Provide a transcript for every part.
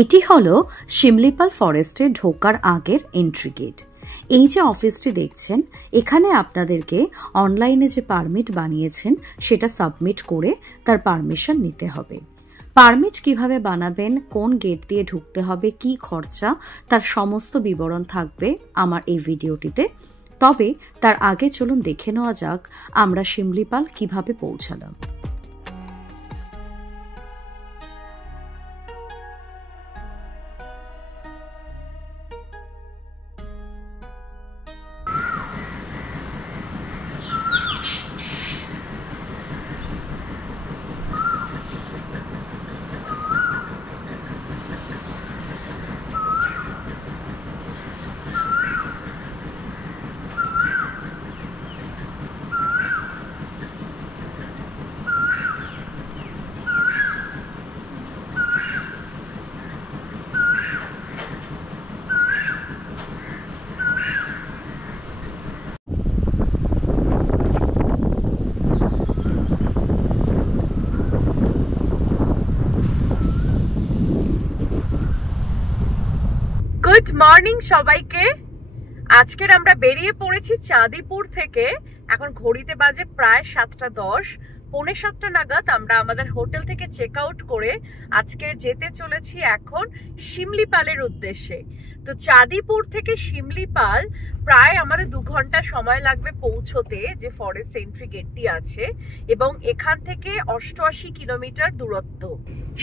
এটি হলো শিমলিপাল ফরেস্টে ঢোকার আগের এন্ট্রি গেট। এই যে অফিসটি দেখছেন, এখানে আপনাদেরকে অনলাইনে যে পারমিট বানিয়েছেন সেটা সাবমিট করে তার পারমিশন নিতে হবে। পারমিট কিভাবে বানাবেন, কোন গেট দিয়ে ঢুকতে হবে, কি খরচা, তার সমস্ত বিবরণ থাকবে আমার এই ভিডিওটিতে। তবে তার আগে চলুন দেখে নেওয়া যাক আমরা শিমলিপাল কিভাবে পৌঁছালাম। গুড মর্নিং সবাইকে। আজকের আমরা বেরিয়ে পড়েছি চাঁদিপুর থেকে। এখন ঘড়িতে বাজে প্রায় 7:10, 6:45 নাগাদ আমরা আমাদের হোটেল থেকে চেক আউট করে আজকের যেতে চলেছি এখন শিমলিপালের উদ্দেশ্যে। তো চাঁদিপুর থেকে শিমলিপাল প্রায় আমাদের 2 ঘন্টা সময় লাগবে পৌঁছতে, যে ফরেস্ট এন্ট্রি গেটটি আছে, এবং এখান থেকে 88 কিলোমিটার দূরত্ব।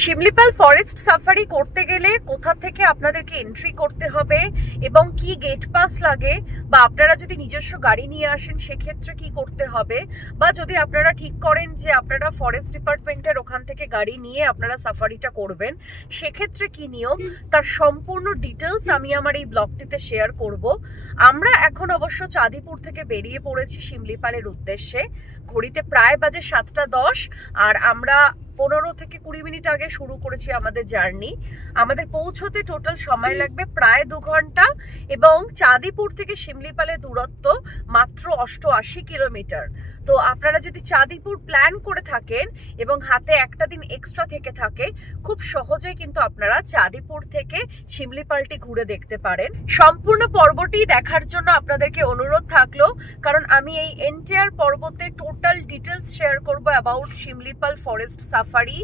শিমলিপাল ফরেস্ট সাফারি করতে গেলে কোথা থেকে আপনাদেরকে এন্ট্রি করতে হবে এবং কি গেট পাস লাগে, বা আপনারা যদি নিজস্ব গাড়ি নিয়ে আসেন সেক্ষেত্রে কি করতে হবে, বা যদি আপনারা ঠিক করেন যে আপনারা ফরেস্ট ডিপার্টমেন্টের ওখান থেকে গাড়ি নিয়ে আপনারা সাফারিটা করবেন, সেক্ষেত্রে কি নিয়ম, তার সম্পূর্ণ ডিটেলস আমি আমার এই ব্লগটিতে শেয়ার করব। আমরা এখন অবশ্য চাঁদিপুর থেকে বেরিয়ে পড়েছি শিমলিপালের উদ্দেশ্যে। ঘড়িতে প্রায় বাজে 7:10, আর আমরা 15 থেকে 20 মিনিট আগে শুরু করেছি আমাদের জার্নি। আমাদের পৌঁছতে টোটাল সময় লাগবে প্রায় 2 ঘন্টা, এবং চাঁদিপুর থেকে শিমলিপালের দূরত্ব মাত্র 88 কিলোমিটার। তো আপনারা যদি চাঁদিপুর প্ল্যান করে থাকেন এবং হাতে একটা দিন এক্সট্রা থেকে থাকে, খুব সহজেই কিন্তু আপনারা চাঁদিপুর থেকে শিমলিপালটি ঘুরে দেখতে পারেন। সম্পূর্ণ পর্বটি দেখার জন্য আপনাদেরকে অনুরোধ থাকলো, কারণ আমি এই এন্টায়ার পর্বতে টোটাল ডিটেলস শেয়ার করব about Similipal forest safari,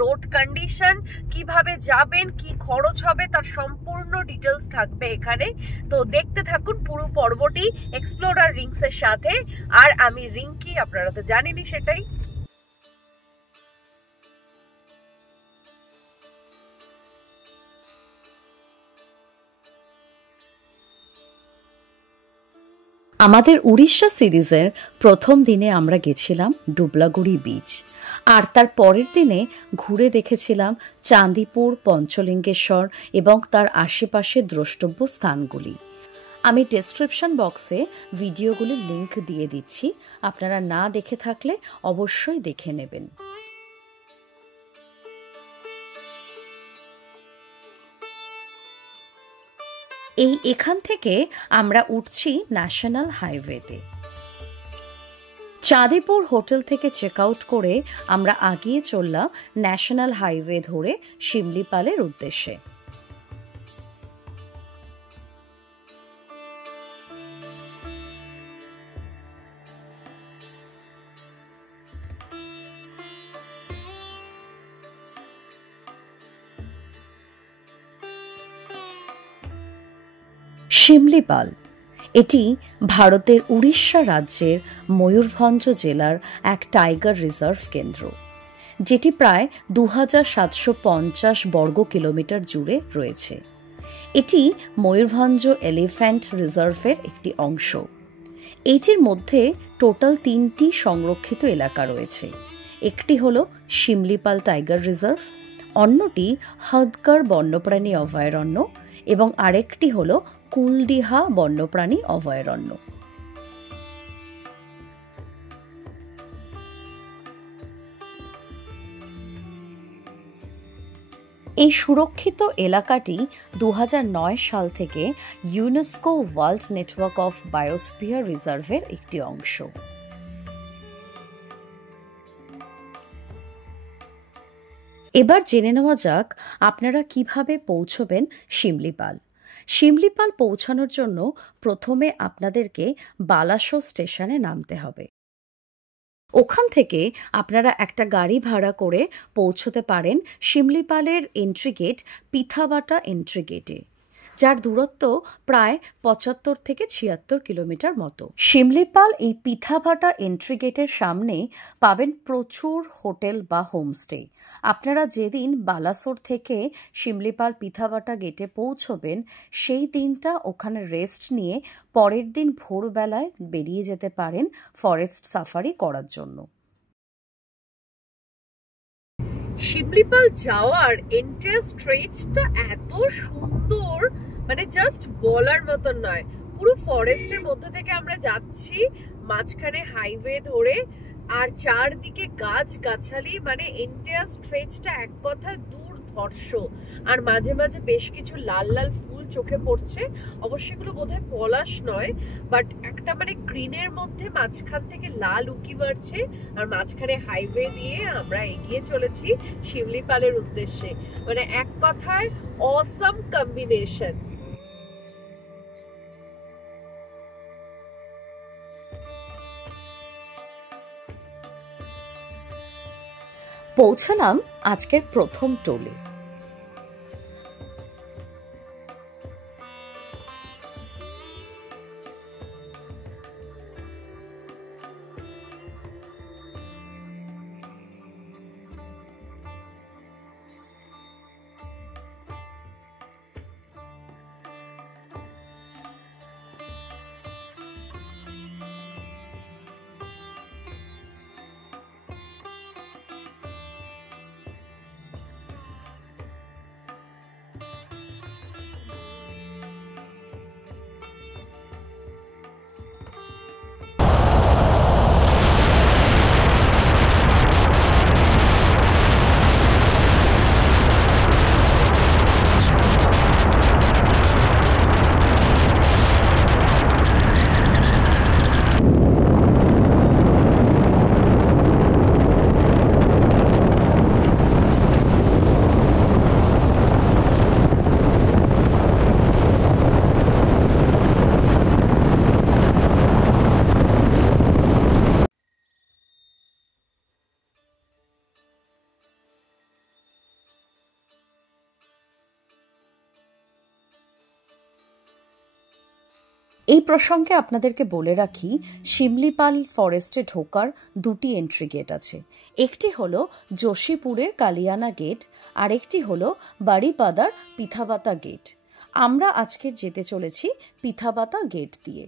road condition, কিভাবে যাবেন, কি খরচ হবে, তার সম্পূর্ণ ডিটেলস থাকবে এখানে। তো দেখতে থাকুন পুরো পর্বটি এক্সপ্লোরার রিংস এর সাথে। আর আমি রিঙ্কি, আপনারা তো জানেনই সেটাই। আমাদের উড়িষ্যা সিরিজের প্রথম দিনে আমরা গেছিলাম ডুবলাগুড়ি বিচ, আর তার পরের দিনে ঘুরে দেখেছিলাম চাঁদিপুর, পঞ্চলিঙ্গেশ্বর এবং তার আশেপাশের দ্রষ্টব্য স্থানগুলি। আমি ডেসক্রিপশন বক্সে ভিডিওগুলির লিংক দিয়ে দিচ্ছি, আপনারা না দেখে থাকলে অবশ্যই দেখে নেবেন। এখান থেকে আমরা উঠছি ন্যাশনাল হাইওয়েতে। চাঁদিপুর হোটেল থেকে চেক আউট করে আমরা আগিয়ে চললাম ন্যাশনাল হাইওয়ে ধরে শিমলিপালের উদ্দেশ্যে। শিমলিপাল এটি ভারতের উড়িষ্যা রাজ্যের ময়ূরভঞ্জ জেলার এক টাইগার রিজার্ভ কেন্দ্র, যেটি প্রায় 2750 বর্গ কিলোমিটার জুড়ে রয়েছে। এটি ময়ূরভঞ্জ এলিফ্যান্ট রিজার্ভের একটি অংশ। এটির মধ্যে টোটাল 3টি সংরক্ষিত এলাকা রয়েছে। একটি হলো শিমলিপাল টাইগার রিজার্ভ, অন্যটি হদগড় বন্যপ্রাণী অভয়ারণ্য এবং আরেকটি হলো কুলডিহা বন্যপ্রাণী অভয়ারণ্য। এই সুরক্ষিত এলাকাটি 2009 সাল থেকে UNESCO world network of biosphere রিজার্ভের একটি অংশ। এবার জেনে নেওয়া যাক আপনারা কিভাবে পৌঁছবেন শিমলিপাল। শিমলিপাল পৌঁছানোর জন্য প্রথমে আপনাদেরকে বালাসোর স্টেশনে নামতে হবে। ওখান থেকে আপনারা একটা গাড়ি ভাড়া করে পৌঁছতে পারেন শিমলিপালের এন্ট্রি গেট পিথাবাটা এন্ট্রি গেটে, যার দূরত্ব প্রায় ৭৫ থেকে ৭৬ কিলোমিটার মতো। শিমলিপাল এই পিথাভাটা এন্ট্রি গেটের সামনে পাবেন প্রচুর হোটেল বা হোমস্টে। আপনারা যেদিন বালাসোর থেকে শিমলিপাল পিথাভাটা গেটে পৌঁছবেন সেই দিনটা ওখানে রেস্ট নিয়ে পরের দিন ভোরবেলায় বেরিয়ে যেতে পারেন ফরেস্ট সাফারি করার জন্য। শিমলিপাল যাওয়ার এন্টায়ার স্ট্রেচটা এত সুন্দর, মানে জাস্ট বলার মতন নয়। পুরো ফরেস্টের মধ্যে থেকে আমরা যাচ্ছি, মাঝখানে হাইওয়ে ধরে, আর চারদিকে গাছ গাছালি, মানে এন্টায়ার স্ট্রেচটা এক কথা দুর্ধর্ষ। আর মাঝে মাঝে বেশ কিছু লাল লাল ফুল চোখে পড়ছে, অবশ্যই এগুলো বোধহয় পলাশ নয়, বাট একটা মানে গ্রিনের মধ্যে মাঝখান থেকে লাল উকি মারছে, আর মাঝখানে হাইওয়ে দিয়ে আমরা এগিয়ে চলেছি শিমলিপালের উদ্দেশ্যে। মানে এক কথায় অসাম কম্বিনেশন। পৌঁছালাম আজকের প্রথম টোলে। এই প্রসঙ্গে আপনাদেরকে বলে রাখি, শিমলিপাল ফরেস্টে ঢোকার দুটি এন্ট্রি গেট আছে। একটি হলো যোশীপুরের কালিয়ানা গেট, আর একটি হলো বাড়িপাদার পিথাবাতা গেট। আমরা আজকে যেতে চলেছি পিথাবাতা গেট দিয়ে।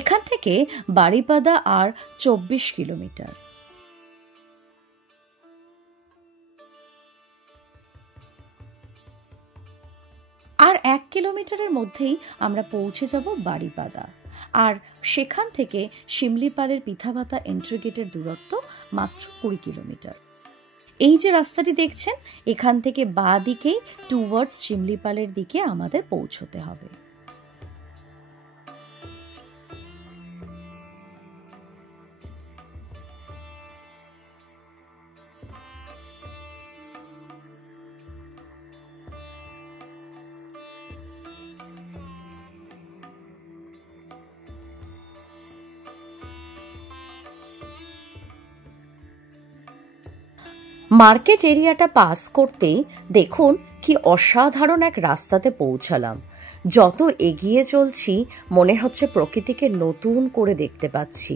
এখান থেকে বাড়িপাদা আর ২৪ কিলোমিটার। আর ১ কিলোমিটারের মধ্যেই আমরা পৌঁছে যাব বাড়িপাদা, আর সেখান থেকে শিমলিপালের পিথাভাতা এন্ট্রি গেটের দূরত্ব মাত্র ২০ কিলোমিটার। এই যে রাস্তাটি দেখছেন, এখান থেকে বাঁ দিকেই টুয়ার্ডস শিমলিপালের দিকে আমাদের পৌঁছতে হবে। মার্কেট এরিয়াটা পাস করতেই দেখুন কি অসাধারণ এক রাস্তাতে পৌঁছালাম। যত এগিয়ে চলছি মনে হচ্ছে প্রকৃতিকে নতুন করে দেখতে পাচ্ছি।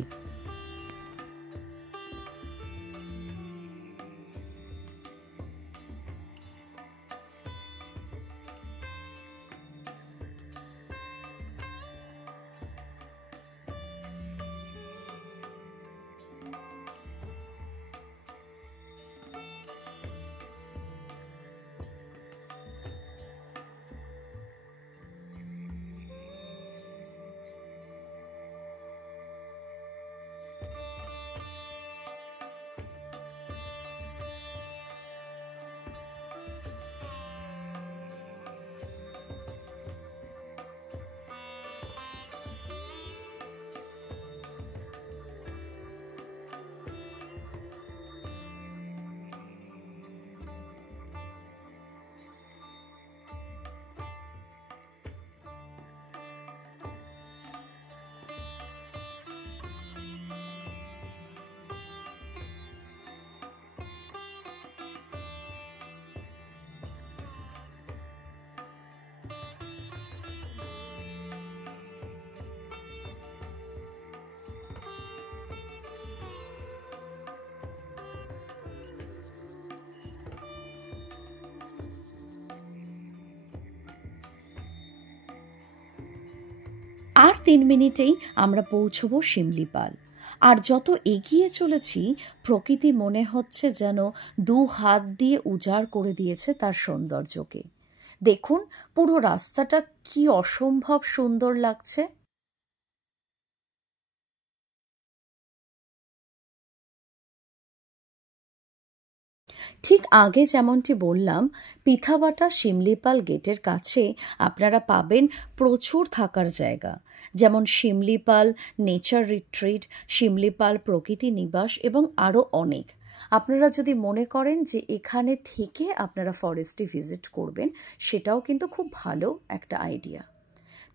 আর 3 মিনিটেই আমরা পৌঁছবো শিমলিপাল। আর যত এগিয়ে চলেছি প্রকৃতি মনে হচ্ছে যেন 2 হাত দিয়ে উজাড় করে দিয়েছে তার সৌন্দর্যকে। দেখুন পুরো রাস্তাটা কি অসম্ভব সুন্দর লাগছে। ঠিক আগে যেমনটি বললাম, পিথাবাটা শিমলিপাল গেটের কাছে আপনারা পাবেন প্রচুর থাকার জায়গা, যেমন শিমলিপাল নেচার রিট্রিট, শিমলিপাল প্রকৃতি নিবাস এবং আরও অনেক। আপনারা যদি মনে করেন যে এখানে থেকে আপনারা ফরেস্টে ভিজিট করবেন, সেটাও কিন্তু খুব ভালো একটা আইডিয়া।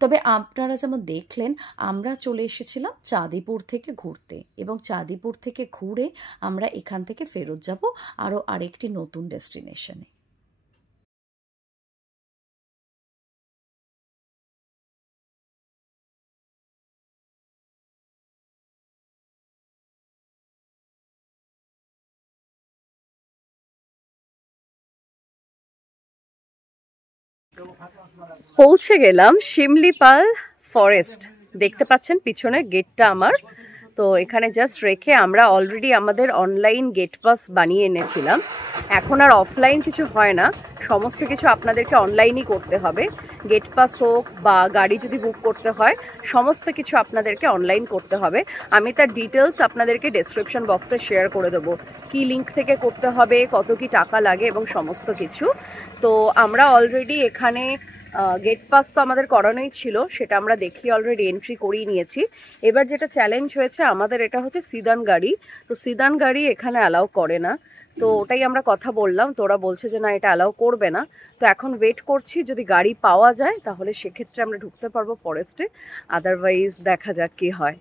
তবে আপনারা যেমন দেখলেন, আমরা চলে এসেছিলাম চাঁদিপুর থেকে ঘুরতে, এবং চাঁদিপুর থেকে ঘুরে আমরা এখান থেকে ফেরত যাব আরও আরেকটি নতুন ডেস্টিনেশনে। পৌঁছে গেলাম শিমলিপাল ফরেস্ট। দেখতে পাচ্ছেন পিছনে গেটটা আমার। তো এখানে জাস্ট রেখে আমরা অলরেডি আমাদের অনলাইন গেট পাস বানিয়ে এনেছিলাম। এখন আর অফলাইন কিছু হয় না, সমস্ত কিছু আপনাদেরকে অনলাইনই করতে হবে। গেট পাস হোক বা গাড়ি যদি বুক করতে হয়, সমস্ত কিছু আপনাদেরকে অনলাইন করতে হবে। আমি তার ডিটেলস আপনাদেরকে ডেসক্রিপশন বক্সে শেয়ার করে দেবো, কি লিঙ্ক থেকে করতে হবে, কত কি টাকা লাগে এবং সমস্ত কিছু। তো আমরা অলরেডি এখানে গেট পাস তো আমাদের করানোই ছিল, সেটা আমরা দেখিয়ে অলরেডি এন্ট্রি করিয়ে নিয়েছি। এবার যেটা চ্যালেঞ্জ হয়েছে আমাদের, এটা হচ্ছে সিদান গাড়ি। তো সিদান গাড়ি এখানে অ্যালাউ করে না, তো ওটাই আমরা কথা বললাম। তো ওরা বলছে যে না, এটা অ্যালাউ করবে না। তো এখন ওয়েট করছি, যদি গাড়ি পাওয়া যায় তাহলে সেক্ষেত্রে আমরা ঢুকতে পারবো ফরেস্টে, আদারওয়াইজ দেখা যাক কি হয়।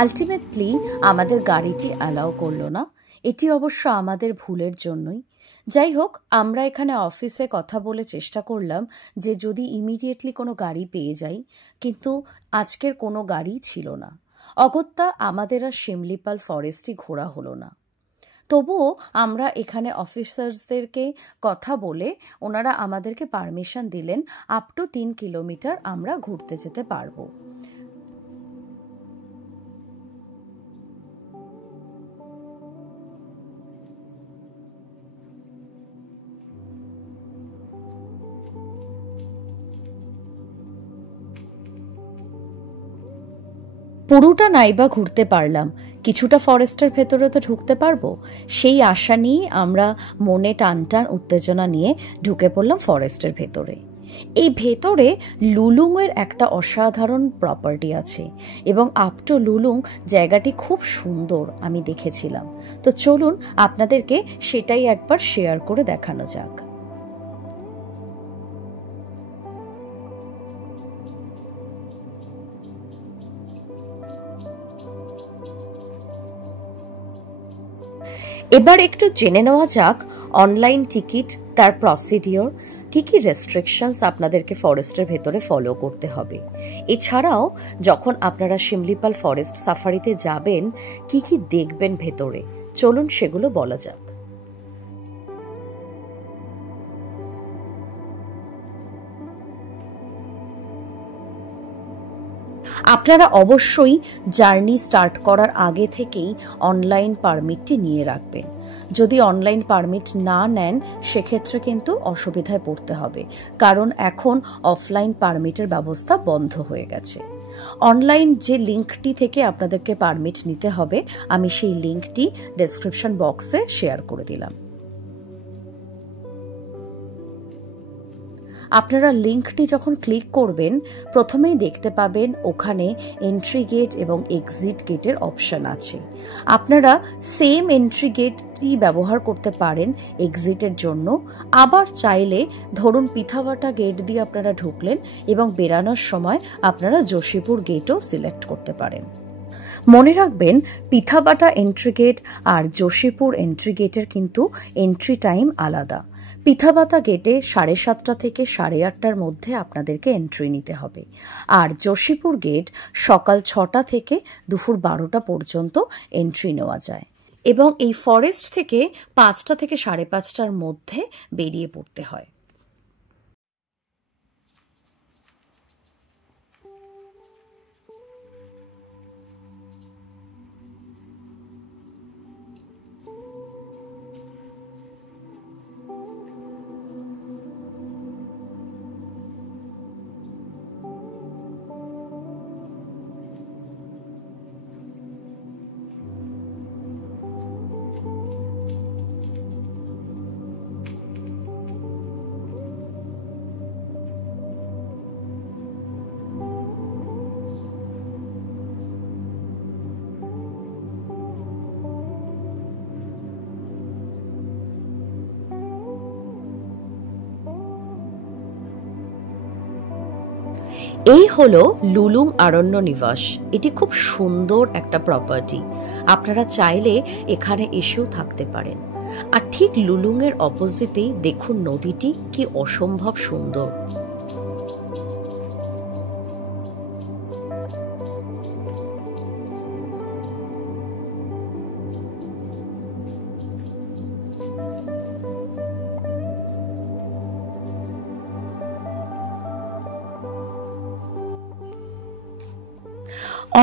আলটিমেটলি আমাদের গাড়িটি অ্যালাউ করলো না, এটি অবশ্য আমাদের ভুলের জন্যই। যাই হোক, আমরা এখানে অফিসে কথা বলে চেষ্টা করলাম যে যদি ইমিডিয়েটলি কোনো গাড়ি পেয়ে যাই, কিন্তু আজকের কোনো গাড়ি ছিল না। অগত্যা আমাদের আর শিমলিপাল ফরেস্টই ঘোরা হলো না। তবুও আমরা এখানে অফিসার্সদেরকে কথা বলে ওনারা আমাদেরকে পারমিশন দিলেন আপ টু 3 কিলোমিটার আমরা ঘুরতে যেতে পারবো। পুরোটা নাইবা ঘুরতে পারলাম, কিছুটা ফরেস্টের ভেতরে তো ঢুকতে পারবো, সেই আশা নিয়ে আমরা মনে টান টান উত্তেজনা নিয়ে ঢুকে পড়লাম ফরেস্টের ভেতরে। এই ভেতরে লুলুংয়ের একটা অসাধারণ প্রপার্টি আছে, এবং আপ টু লুলুং জায়গাটি খুব সুন্দর আমি দেখেছিলাম। তো চলুন আপনাদেরকে সেটাই একবার শেয়ার করে দেখানো যাক। এবার একটু জেনে নেওয়া যাক অনলাইন টিকিট, তার প্রসিডিওর, কি কি রেস্ট্রিকশনস আপনাদেরকে ফরেস্টের ভেতরে ফলো করতে হবে। এছাড়াও যখন আপনারা শিমলিপাল ফরেস্ট সাফারিতে যাবেন কি কি দেখবেন ভেতরে, চলুন সেগুলো বলা যাক। আপনারা অবশ্যই জার্নি স্টার্ট করার আগে থেকেই অনলাইন পারমিটটি নিয়ে রাখবেন। যদি অনলাইন পারমিট না নেন সেক্ষেত্রে কিন্তু অসুবিধায় পড়তে হবে, কারণ এখন অফলাইন পারমিটের ব্যবস্থা বন্ধ হয়ে গেছে। অনলাইন যে লিঙ্কটি থেকে আপনাদেরকে পারমিট নিতে হবে, আমি সেই লিঙ্কটি ডেসক্রিপশন বক্সে শেয়ার করে দিলাম। আপনারা লিঙ্কটি যখন ক্লিক করবেন, প্রথমেই দেখতে পাবেন ওখানে এন্ট্রি গেট এবং এক্সিট গেটের অপশন আছে। আপনারা সেম এন্ট্রি গেটটি ব্যবহার করতে পারেন এক্সিটের জন্য। আবার চাইলে ধরুন পিথাবাটা গেট দিয়ে আপনারা ঢুকলেন এবং বেরানোর সময় আপনারা যোশীপুর গেটও সিলেক্ট করতে পারেন। মনে রাখবেন, পিথাবাটা এন্ট্রি গেট আর যোশীপুর এন্ট্রি গেটের কিন্তু এন্ট্রি টাইম আলাদা। পিথাবাতা গেটে 7:30 থেকে 8:30টার মধ্যে আপনাদেরকে এন্ট্রি নিতে হবে, আর যোশীপুর গেট সকাল 6টা থেকে দুপুর 12টা পর্যন্ত এন্ট্রি নেওয়া যায়। এবং এই ফরেস্ট থেকে 5টা থেকে 5:30টার মধ্যে বেরিয়ে পড়তে হয়। এই হলো লুলুং অরণ্য নিবাস। এটি খুব সুন্দর একটা প্রপার্টি, আপনারা চাইলে এখানে এসেও থাকতে পারেন। আর ঠিক লুলুং এর অপোজিটেই দেখুন নদীটি কি অসম্ভব সুন্দর।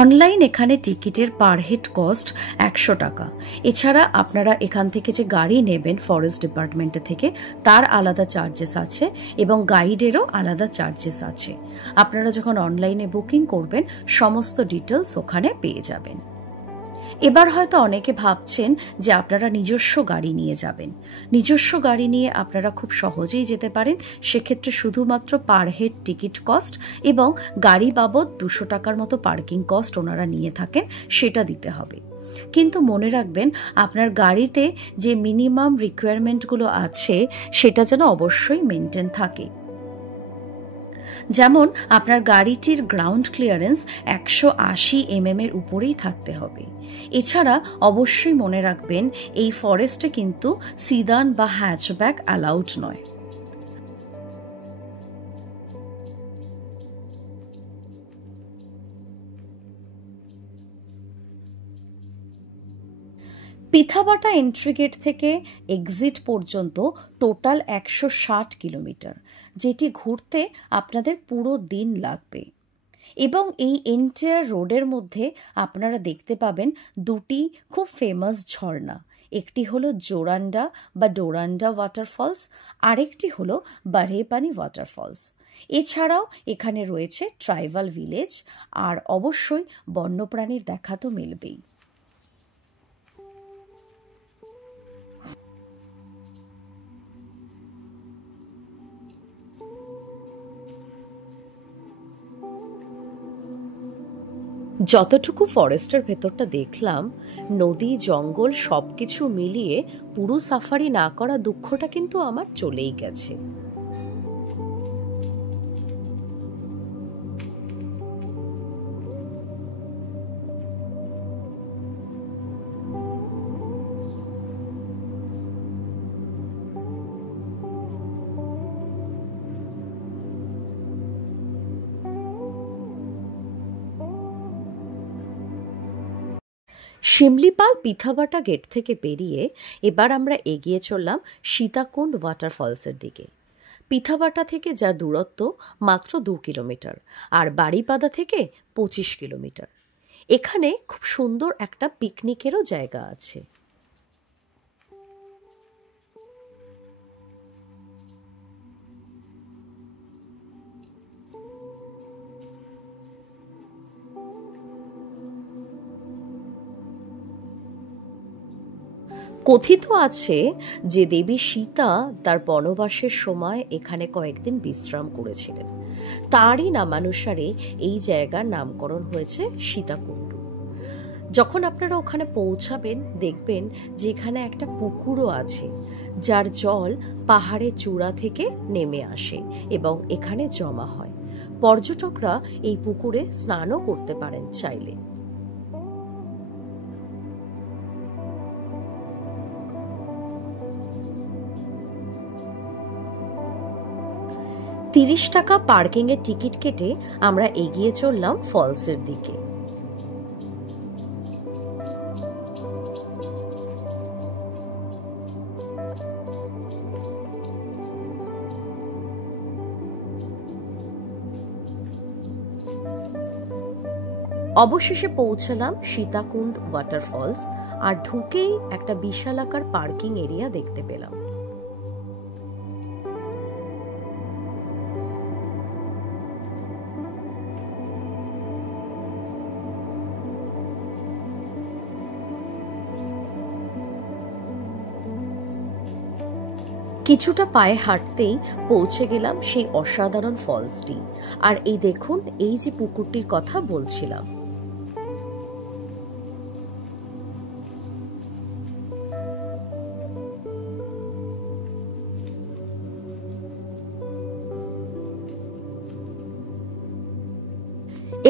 অনলাইন এখানে টিকিটের পার হেড কস্ট 100 টাকা। এছাড়া আপনারা এখান থেকে যে গাড়ি নেবেন ফরেস্ট ডিপার্টমেন্ট থেকে, তার আলাদা চার্জেস আছে এবং গাইডেরও আলাদা চার্জেস আছে। আপনারা যখন অনলাইনে বুকিং করবেন সমস্ত ডিটেলস ওখানে পেয়ে যাবেন। এবার হয়তো অনেকে ভাবছেন যে আপনারা নিজস্ব গাড়ি নিয়ে যাবেন। নিজস্ব গাড়ি নিয়ে আপনারা খুব সহজেই যেতে পারেন। সেক্ষেত্রে শুধুমাত্র পার হেড টিকিট কস্ট এবং গাড়ি বাবদ 200 টাকার মতো পার্কিং কস্ট ওনারা নিয়ে থাকেন, সেটা দিতে হবে। কিন্তু মনে রাখবেন আপনার গাড়িতে যে মিনিমাম রিকোয়ারমেন্টগুলো আছে সেটা যেন অবশ্যই মেনটেন থাকে। যেমন আপনার গাড়িটির গ্রাউন্ড ক্লিয়ারেন্স 180 mm এর উপরেই থাকতে হবে। এছাড়া অবশ্যই মনে রাখবেন এই ফরেস্টে কিন্তু সিদান বা হ্যাচব্যাক অ্যালাউড নয়। পিথাবাটা এন্ট্রি গেট থেকে এক্সিট পর্যন্ত টোটাল 160 কিলোমিটার, যেটি ঘুরতে আপনাদের পুরো দিন লাগবে। এবং এই এন্টায়ার রোডের মধ্যে আপনারা দেখতে পাবেন দুটি খুব ফেমাস ঝর্ণা। একটি হলো জোরান্ডা বা ডোরান্ডা ওয়াটারফলস, আরেকটি হলো বারহেপানি ওয়াটারফলস। এছাড়াও এখানে রয়েছে ট্রাইবাল ভিলেজ, আর অবশ্যই বন্যপ্রাণীর দেখা তো মিলবেই। যতটুকু ফরেস্টের ভেতরটা দেখলাম, নদী জঙ্গল সবকিছু মিলিয়ে পুরো সাফারি না করা দুঃখটা কিন্তু আমার চলেই গেছে। শিমলিপাল পিথাবাটা গেট থেকে বেরিয়ে এবার আমরা এগিয়ে চললাম সীতাকুণ্ড ওয়াটারফলসের দিকে। পিথাবাটা থেকে যার দূরত্ব মাত্র 2 কিলোমিটার, আর বাড়িপাদা থেকে 25 কিলোমিটার। এখানে খুব সুন্দর একটা পিকনিকেরও জায়গা আছে। কথিত আছে যে দেবী সীতা তার বনবাসের সময় এখানে কয়েকদিন বিশ্রাম করেছিলেন। তারই নামানুসারে এই জায়গার নামকরণ হয়েছে সীতাকুণ্ড। যখন আপনারা ওখানে পৌঁছাবেন দেখবেন যে এখানে একটা পুকুরও আছে, যার জল পাহাড়ের চূড়া থেকে নেমে আসে এবং এখানে জমা হয়। পর্যটকরা এই পুকুরে স্নানও করতে পারেন চাইলে। $30 টাকা পার্কিং এর টিকিট কেটে আমরা এগিয়ে চললাম ফলসের দিকে। অবশেষে পৌঁছালাম সীতাকুণ্ড ওয়াটারফলস, আর ঢুকেই একটা বিশালাকার পার্কিং এরিয়া দেখতে পেলাম। কিছুটা পায়ে হাঁটতেই পৌঁছে গেলাম সেই অসাধারণ ফলসটি। আর এই দেখুন, এই যে পুকুরটির কথা বলছিলাম,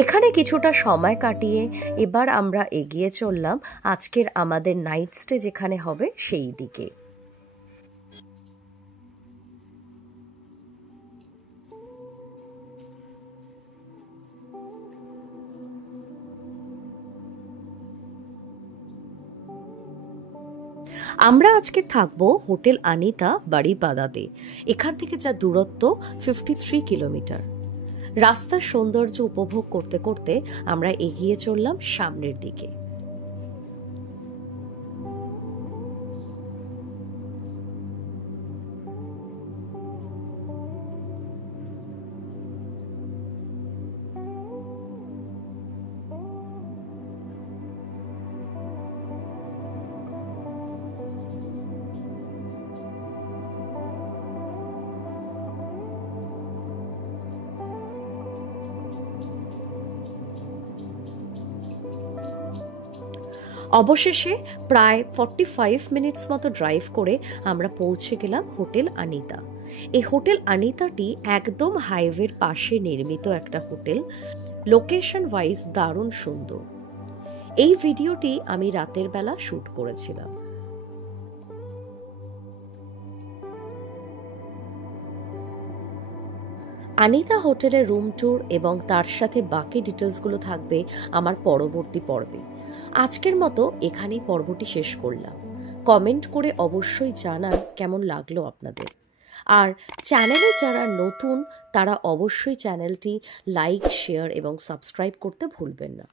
এখানে কিছুটা সময় কাটিয়ে এবার আমরা এগিয়ে চললাম আজকের আমাদের নাইট স্টে যেখানে হবে সেই দিকে। আমরা আজকে থাকবো হোটেল আনিতা বাড়িপাদাতে। এখান থেকে যা দূরত্ব 53 কিলোমিটার। রাস্তার সৌন্দর্য উপভোগ করতে করতে আমরা এগিয়ে চললাম সামনের দিকে। অবশেষে প্রায় 45 মিনিটস মতো ড্রাইভ করে আমরা পৌঁছে গেলাম হোটেল আনিতা। এই হোটেল আনিতাটি একদম হাইওয়ের পাশে নির্মিত একটা হোটেল। লোকেশন ওয়াইজ দারুণ সুন্দর। এই ভিডিওটি আমি রাতের বেলা শুট করেছিলাম। আনিতা হোটেলের রুম ট্যুর এবং তার সাথে বাকি ডিটেলসগুলো থাকবে আমার পরবর্তী পর্বে। আজকের মতো এখানেই পর্বটি শেষ করলাম। কমেন্ট করে অবশ্যই জানান কেমন লাগলো আপনাদের। আর চ্যানেলে যারা নতুন তারা অবশ্যই চ্যানেলটি লাইক, শেয়ার এবং সাবস্ক্রাইব করতে ভুলবেন না।